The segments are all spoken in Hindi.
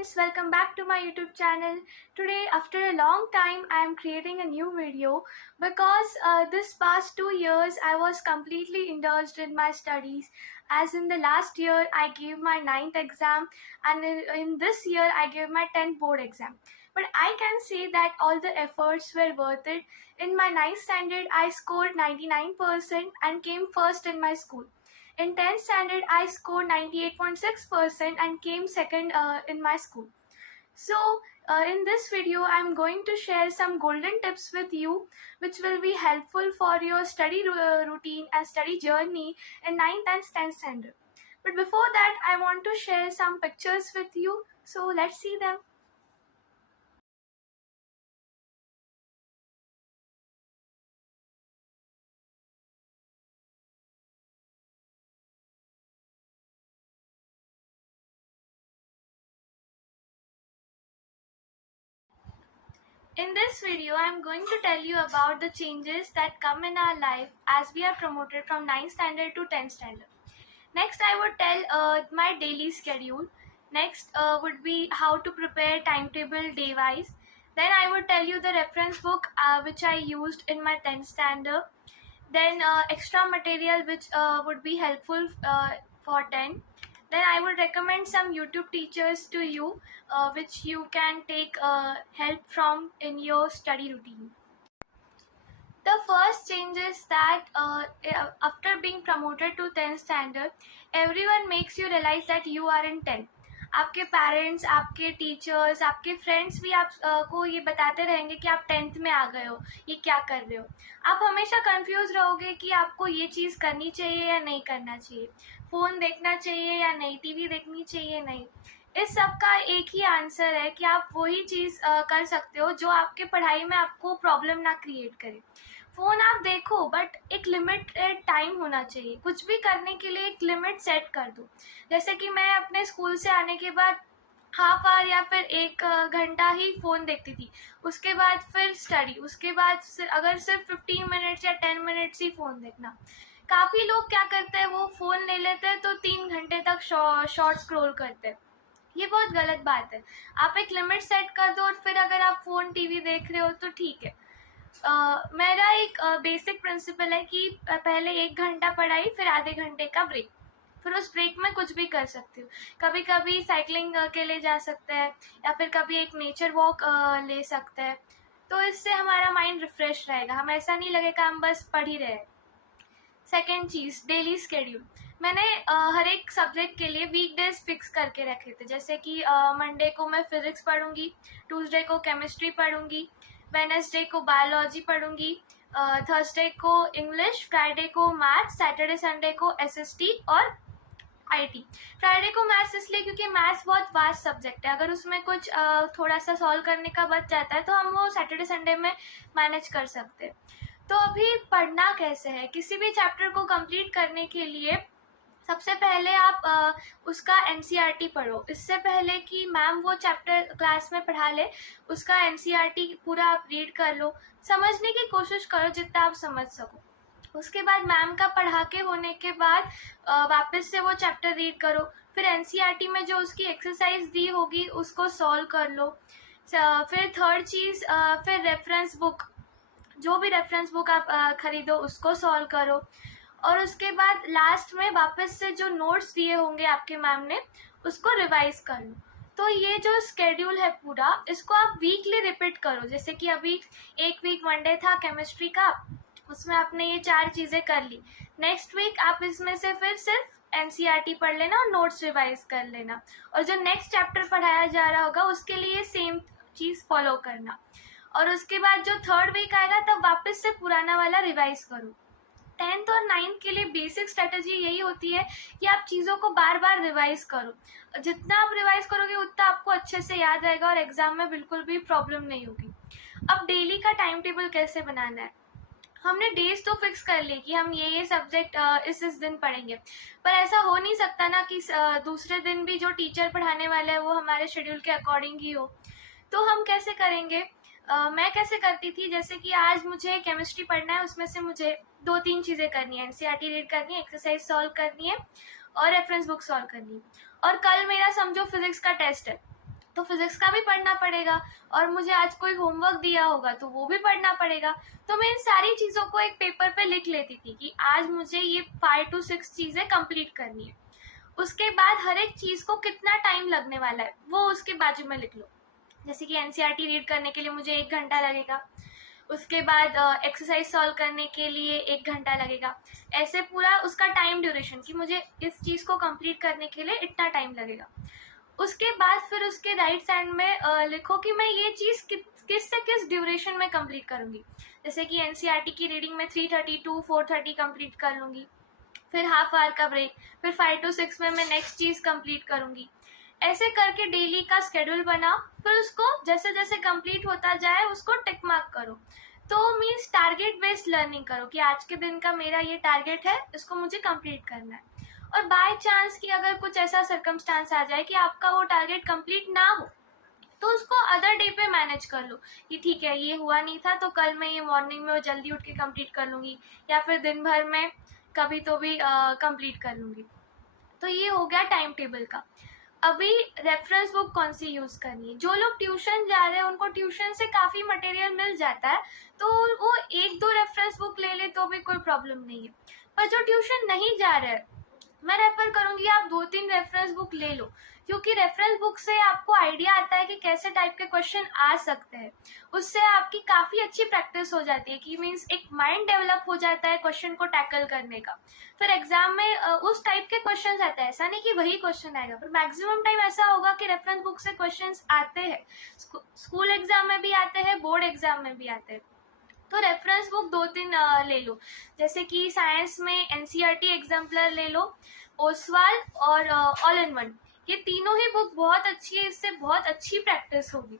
friends, welcome back to my YouTube channel. Today, after a long time, I am creating a new video because this past 2 years I was completely indulged in my studies. As in the last year, I gave my 9th exam, and in this year, I gave my 10th board exam. But I can say that all the efforts were worth it. In my 9th standard, I scored 99% and came first in my school. In 10th standard, I scored 98.6% and came second in my school. So, in this video, I'm going to share some golden tips with you, which will be helpful for your study routine and study journey in 9th and 10th standard. But before that, I want to share some pictures with you. So, let's see them. In this video, I am going to tell you about the changes that come in our life as we are promoted from 9th standard to 10th standard. Next, I would tell my daily schedule. Next would be how to prepare timetable day-wise. Then I would tell you the reference book which I used in my 10th standard. Then extra material which would be helpful for 10. Then I would recommend some YouTube teachers to you which you can take help from in your study routine. The first change is that after being promoted to 10th standard, everyone makes you realize that you are in 10th. आपके पेरेंट्स, आपके टीचर्स, आपके फ्रेंड्स भी आपको ये बताते रहेंगे कि आप 10th में आ गए हो, ये क्या कर रहे हो. आप हमेशा कंफ्यूज रहोगे कि आपको ये चीज़ करनी चाहिए या नहीं करना चाहिए, फ़ोन देखना चाहिए या नहीं, टीवी देखनी चाहिए नहीं. इस सब का एक ही आंसर है कि आप वही चीज़ कर सकते हो जो आपके पढ़ाई में आपको प्रॉब्लम ना क्रिएट करे. फ़ोन आप देखो, बट एक लिमिटेड टाइम होना चाहिए. कुछ भी करने के लिए एक लिमिट सेट कर दो. जैसे कि मैं अपने स्कूल से आने के बाद हाफ आवर या फिर 1 घंटा ही फ़ोन देखती थी. उसके बाद फिर स्टडी, उसके बाद अगर सिर्फ 15 मिनट्स या 10 मिनट्स ही फ़ोन देखना. काफ़ी लोग क्या करते हैं, वो फ़ोन ले लेते हैं तो 3 घंटे तक शॉर्ट स्क्रॉल करते हैं. ये बहुत गलत बात है. आप एक लिमिट सेट कर दो और फिर अगर आप फ़ोन टीवी देख रहे हो तो ठीक है. मेरा एक बेसिक प्रिंसिपल है कि पहले 1 घंटा पढ़ाई, फिर आधे घंटे का ब्रेक. फिर उस ब्रेक में कुछ भी कर सकते हो. कभी कभी साइकिलिंग के लिए जा सकते हैं या फिर कभी एक नेचर वॉक ले सकते हैं. तो इससे हमारा माइंड रिफ्रेश रहेगा, हम ऐसा नहीं लगेगा हम बस पढ़ ही रहे. सेकेंड चीज़, डेली स्केड्यूल. मैंने हर एक सब्जेक्ट के लिए वीकडेज फिक्स करके रखे थे. जैसे कि मंडे को मैं फिज़िक्स पढ़ूंगी, ट्यूसडे को केमिस्ट्री पढ़ूंगी, वेडनेसडे को बायोलॉजी पढ़ूंगी, थर्सडे को इंग्लिश, फ्राइडे को मैथ्स, सैटरडे संडे को एसएसटी और आईटी. फ्राइडे को मैथ्स इसलिए क्योंकि मैथ्स बहुत वास्ट सब्जेक्ट है. अगर उसमें कुछ थोड़ा सा सॉल्व करने का बच जाता है तो हम वो सैटरडे संडे में मैनेज कर सकते हैं. तो अभी पढ़ना कैसे है, किसी भी चैप्टर को कंप्लीट करने के लिए सबसे पहले आप उसका एनसीईआरटी पढ़ो. इससे पहले कि मैम वो चैप्टर क्लास में पढ़ा ले, उसका एनसीईआरटी पूरा आप रीड कर लो. समझने की कोशिश करो जितना आप समझ सको. उसके बाद मैम का पढ़ा के होने के बाद वापस से वो चैप्टर रीड करो. फिर एनसीईआरटी में जो उसकी एक्सरसाइज दी होगी उसको सॉल्व कर लो. फिर थर्ड चीज़, फिर रेफरेंस बुक, जो भी रेफरेंस बुक आप खरीदो उसको सॉल्व करो. और उसके बाद लास्ट में वापस से जो नोट्स दिए होंगे आपके मैम ने उसको रिवाइज कर लो. तो ये जो स्केड्यूल है पूरा, इसको आप वीकली रिपीट करो. जैसे कि अभी एक वीक मंडे था केमिस्ट्री का, उसमें आपने ये 4 चीज़ें कर ली. नेक्स्ट वीक आप इसमें से फिर सिर्फ एनसीईआरटी पढ़ लेना और नोट्स रिवाइज कर लेना. और जो नेक्स्ट चैप्टर पढ़ाया जा रहा होगा उसके लिए सेम चीज़ फॉलो करना. और उसके बाद जो थर्ड वीक आएगा तब वापस से पुराना वाला रिवाइज करो. 10th और 9th के लिए बेसिक स्ट्रेटजी यही होती है कि आप चीज़ों को बार बार रिवाइज करो. जितना आप रिवाइज करोगे उतना आपको अच्छे से याद रहेगा और एग्ज़ाम में बिल्कुल भी प्रॉब्लम नहीं होगी. अब डेली का टाइम टेबल कैसे बनाना है. हमने डेज तो फिक्स कर लिए कि हम ये सब्जेक्ट इस दिन पढ़ेंगे, पर ऐसा हो नहीं सकता ना कि दूसरे दिन भी जो टीचर पढ़ाने वाला है वो हमारे शेड्यूल के अकॉर्डिंग ही हो. तो हम कैसे करेंगे, मैं कैसे करती थी, जैसे कि आज मुझे केमिस्ट्री पढ़ना है, उसमें से मुझे 2-3 चीज़ें करनी है. एनसीईआरटी रीड करनी है, एक्सरसाइज सॉल्व करनी है और रेफरेंस बुक सॉल्व करनी है. और कल मेरा समझो फिजिक्स का टेस्ट है, तो फिजिक्स का भी पढ़ना पड़ेगा, और मुझे आज कोई होमवर्क दिया होगा तो वो भी पढ़ना पड़ेगा। तो मैं इन सारी चीज़ों को एक पेपर पे लिख लेती थी कि आज मुझे ये 5 to 6 चीज़ें कंप्लीट करनी है। उसके बाद हर एक चीज़ को कितना टाइम लगने वाला है वो उसके बाजू में लिख लो। जैसे कि एनसीईआरटी रीड करने के लिए मुझे 1 घंटा लगेगा, उसके बाद एक्सरसाइज सॉल्व करने के लिए 1 घंटा लगेगा। ऐसे पूरा उसका टाइम ड्यूरेशन कि मुझे इस चीज़ को कंप्लीट करने के लिए इतना टाइम लगेगा। उसके बाद फिर उसके राइट साइड में लिखो कि मैं ये चीज़ किस से किस ड्यूरेशन में कंप्लीट करूँगी। जैसे कि एनसीईआरटी की रीडिंग में 3:30 to 4:30 कंप्लीट कर लूँगी, फिर हाफ आवर का ब्रेक, फिर 5 to 6 में मैं नेक्स्ट चीज़ कंप्लीट करूँगी। ऐसे करके डेली का शेड्यूल बनाओ, फिर उसको जैसे जैसे कंप्लीट होता जाए उसको टिक मार्क करो। तो मीन्स टारगेट बेस्ड लर्निंग करो कि आज के दिन का मेरा ये टारगेट है, इसको मुझे कंप्लीट करना है। और बाय चांस कि अगर कुछ ऐसा सर्कमस्टांस आ जाए कि आपका वो टारगेट कंप्लीट ना हो, तो उसको अदर डे पे मैनेज कर लो कि ठीक है ये हुआ नहीं था तो कल मैं ये मॉर्निंग में जल्दी उठ के कंप्लीट कर लूँगी, या फिर दिन भर में कभी तो भी कंप्लीट कर लूँगी। तो ये हो गया टाइम टेबल का। अभी रेफरेंस बुक कौन सी यूज़ करनी है। जो लोग ट्यूशन जा रहे हैं उनको ट्यूशन से काफ़ी मटेरियल मिल जाता है, तो वो 1-2 रेफरेंस बुक ले ले तो भी कोई प्रॉब्लम नहीं है। पर जो ट्यूशन नहीं जा रहे हैं, मैं रेफर करूँगी आप 2-3 रेफरेंस बुक ले लो, क्योंकि रेफरेंस बुक से आपको आइडिया आता है कि कैसे टाइप के क्वेश्चन आ सकते हैं। उससे आपकी काफ़ी अच्छी प्रैक्टिस हो जाती है कि मीन्स एक माइंड डेवलप हो जाता है क्वेश्चन को टैकल करने का। फिर एग्जाम में उस टाइप के क्वेश्चन आते हैं, ऐसा नहीं कि वही क्वेश्चन आएगा, पर मैक्सिमम टाइम ऐसा होगा कि रेफरेंस बुक से क्वेश्चन आते हैं। स्कूल एग्जाम में भी आते हैं, बोर्ड एग्जाम में भी आते हैं। तो रेफरेंस बुक 2-3 ले लो। जैसे कि साइंस में एनसीईआरटी एग्जाम्पलर ले लो, ओसवाल और ऑल इन वन। ये तीनों ही बुक बहुत अच्छी है, इससे बहुत अच्छी प्रैक्टिस होगी।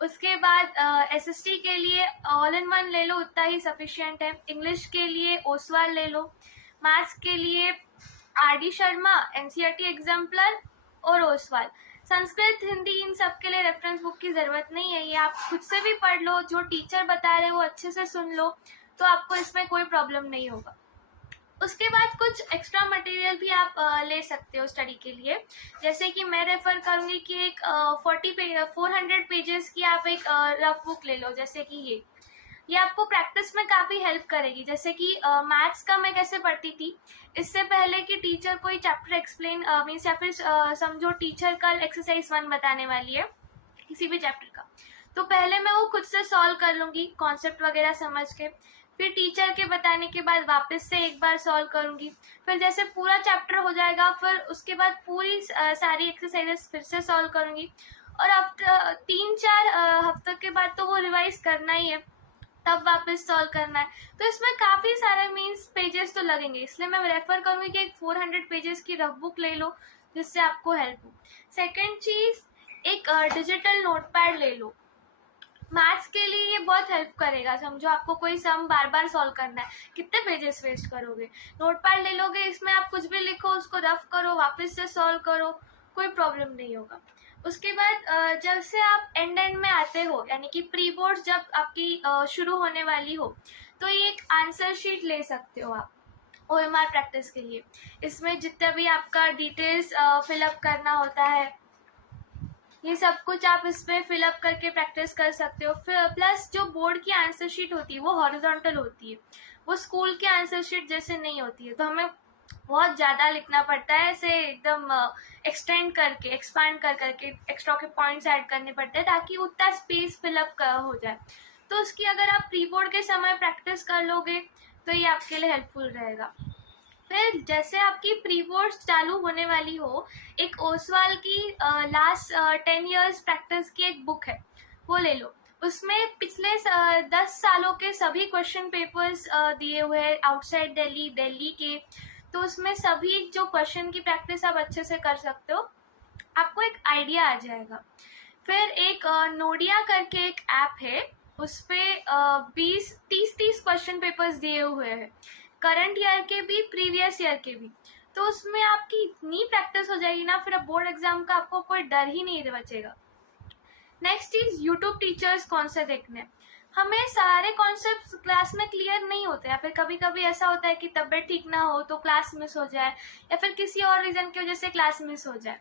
उसके बाद एसएसटी के लिए ऑल इन वन ले लो, उतना ही सफिशिएंट है। इंग्लिश के लिए ओसवाल ले लो। मैथ्स के लिए आरडी शर्मा, एनसीईआरटी एग्जाम्पलर और ओसवाल। संस्कृत, हिंदी, इन सब के लिए रेफरेंस बुक की ज़रूरत नहीं है, ये आप खुद से भी पढ़ लो। जो टीचर बता रहे हैं वो अच्छे से सुन लो, तो आपको इसमें कोई प्रॉब्लम नहीं होगा। उसके बाद कुछ एक्स्ट्रा मटेरियल भी आप ले सकते हो स्टडी के लिए। जैसे कि मैं रेफ़र करूँगी कि एक 400 पेजेस की आप एक रफ बुक ले लो। जैसे कि ये आपको प्रैक्टिस में काफ़ी हेल्प करेगी। जैसे कि मैथ्स का मैं कैसे पढ़ती थी, इससे पहले कि टीचर कोई चैप्टर एक्सप्लेन मीन्स या फिर समझो टीचर कल एक्सरसाइज 1 बताने वाली है किसी भी चैप्टर का, तो पहले मैं वो खुद से सॉल्व कर लूँगी कॉन्सेप्ट वगैरह समझ के। फिर टीचर के बताने के बाद वापस से एक बार सॉल्व करूँगी। फिर जैसे पूरा चैप्टर हो जाएगा, फिर उसके बाद पूरी सारी एक्सरसाइजेस फिर से सॉल्व करूँगी। और आफ्टर 3-4 हफ्ते के बाद तो वो रिवाइज करना ही है, तब वापस सॉल्व करना है। तो इसमें काफ़ी सारे मीन्स पेजेस तो लगेंगे, इसलिए मैं रेफ़र करूँगी कि एक 400 पेजेस की रफ बुक ले लो जिससे आपको हेल्प हो। सेकेंड चीज़, एक डिजिटल नोटपैड ले लो। मैथ्स के लिए ये बहुत हेल्प करेगा। समझो आपको कोई सम बार बार सॉल्व करना है, कितने पेजेस वेस्ट करोगे। नोटपैड ले लोगे, इसमें आप कुछ भी लिखो, उसको रफ करो, वापस से सॉल्व करो, कोई प्रॉब्लम नहीं होगा। उसके बाद जब से आप एंड में आते हो, यानी कि प्री बोर्ड्स जब आपकी शुरू होने वाली हो, तो ये एक आंसर शीट ले सकते हो आप OMR प्रैक्टिस के लिए। इसमें जितना भी आपका डिटेल्स फिलअप करना होता है, ये सब कुछ आप इसमें फिलअप करके प्रैक्टिस कर सकते हो। फिर प्लस जो बोर्ड की आंसर शीट होती है वो हॉरिजॉन्टल होती है, वो स्कूल की आंसर शीट जैसे नहीं होती है, तो हमें बहुत ज़्यादा लिखना पड़ता है, ऐसे एकदम एक्सटेंड करके एक्सपांड कर करके एक्स्ट्रा के पॉइंट्स ऐड करने पड़ते हैं ताकि उतना स्पेस फिलअप हो जाए। तो उसकी अगर आप प्री बोर्ड के समय प्रैक्टिस कर लोगे तो ये आपके लिए हेल्पफुल रहेगा। फिर जैसे आपकी प्री बोर्ड्स चालू होने वाली हो, एक ओसवाल की लास्ट 10 years प्रैक्टिस की एक बुक है, वो ले लो। उसमें पिछले 10 सालों के सभी क्वेश्चन पेपर्स दिए हुए हैं आउटसाइड दिल्ली के, तो उसमें सभी जो क्वेश्चन की प्रैक्टिस आप अच्छे से कर सकते हो, आपको एक आइडिया आ जाएगा। फिर एक नोडिया करके एक ऐप है, उस पर 20-30 क्वेश्चन पेपर्स दिए हुए हैं, करंट ईयर के भी, प्रीवियस ईयर के भी। तो उसमें आपकी इतनी प्रैक्टिस हो जाएगी ना, फिर अब बोर्ड एग्जाम का आपको कोई डर ही नहीं बचेगा। नेक्स्ट चीज़, यूट्यूब टीचर्स कौन से देखने। हमें सारे कॉन्सेप्ट्स क्लास में क्लियर नहीं होते, या फिर कभी कभी ऐसा होता है कि तबीयत ठीक ना हो तो क्लास मिस हो जाए, या फिर किसी और रीज़न की वजह से क्लास मिस हो जाए।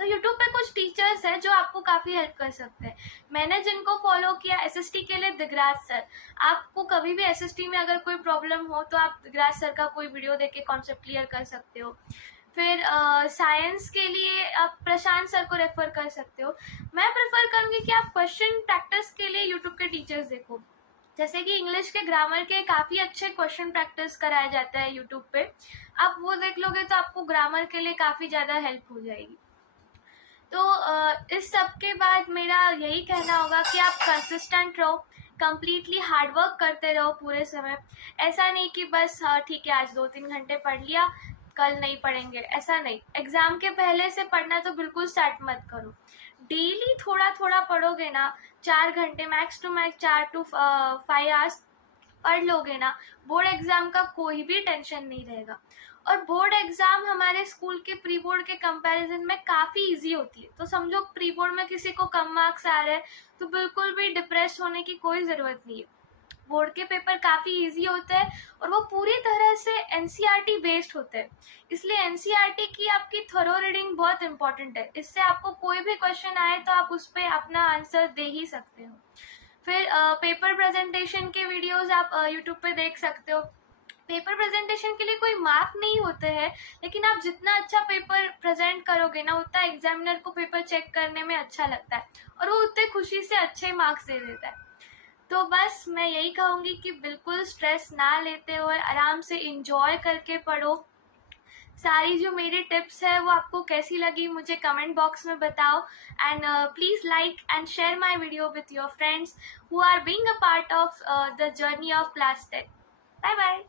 तो यूट्यूब पे कुछ टीचर्स हैं जो आपको काफ़ी हेल्प कर सकते हैं। मैंने जिनको फॉलो किया, एसएसटी के लिए दिगराज सर। आपको कभी भी एसएसटी में अगर कोई प्रॉब्लम हो तो आप दिगराज सर का कोई वीडियो देख के कॉन्सेप्ट क्लियर कर सकते हो। फिर साइंस के लिए आप प्रशांत सर को रेफर कर सकते हो। मैं प्रेफर करूँगी कि आप क्वेश्चन प्रैक्टिस के लिए यूट्यूब के टीचर्स देखो। जैसे कि इंग्लिश के ग्रामर के काफ़ी अच्छे क्वेश्चन प्रैक्टिस कराया जाता है यूट्यूब पे। आप वो देख लोगे तो आपको ग्रामर के लिए काफ़ी ज़्यादा हेल्प हो जाएगी। तो इस सब के बाद मेरा यही कहना होगा कि आप कंसिस्टेंट रहो, कंप्लीटली हार्डवर्क करते रहो पूरे समय। ऐसा नहीं कि बस ठीक है आज 2-3 घंटे पढ़ लिया, कल नहीं पढ़ेंगे, ऐसा नहीं। एग्ज़ाम के पहले से पढ़ना तो बिल्कुल स्टार्ट मत करो। डेली थोड़ा थोड़ा पढ़ोगे ना, 4 घंटे max to max 4 to 5 hours पढ़ लोगे ना, बोर्ड एग्ज़ाम का कोई भी टेंशन नहीं रहेगा। और बोर्ड एग्ज़ाम हमारे स्कूल के प्री बोर्ड के कंपैरिजन में काफ़ी इजी होती है। तो समझो प्री बोर्ड में किसी को कम मार्क्स आ रहे हैं तो बिल्कुल भी डिप्रेस होने की कोई ज़रूरत नहीं है। बोर्ड के पेपर काफ़ी इजी होते हैं और वो पूरी तरह से एनसीईआरटी बेस्ड होते हैं। इसलिए एनसीईआरटी की आपकी थरो रीडिंग बहुत इंपॉर्टेंट है। इससे आपको कोई भी क्वेश्चन आए तो आप उस पर अपना आंसर दे ही सकते हो। फिर पेपर प्रेजेंटेशन के वीडियोस आप यूट्यूब पे देख सकते हो। पेपर प्रेजेंटेशन के लिए कोई मार्क नहीं होते हैं, लेकिन आप जितना अच्छा पेपर प्रेजेंट करोगे ना, उतना एग्जामिनर को पेपर चेक करने में अच्छा लगता है और वो उतने खुशी से अच्छे मार्क्स दे देता है। तो बस मैं यही कहूँगी कि बिल्कुल स्ट्रेस ना लेते हुए आराम से इंजॉय करके पढ़ो। सारी जो मेरी टिप्स है वो आपको कैसी लगी मुझे कमेंट बॉक्स में बताओ। And please like and share my video with your friends who are being a part of the journey of class 10। Bye bye.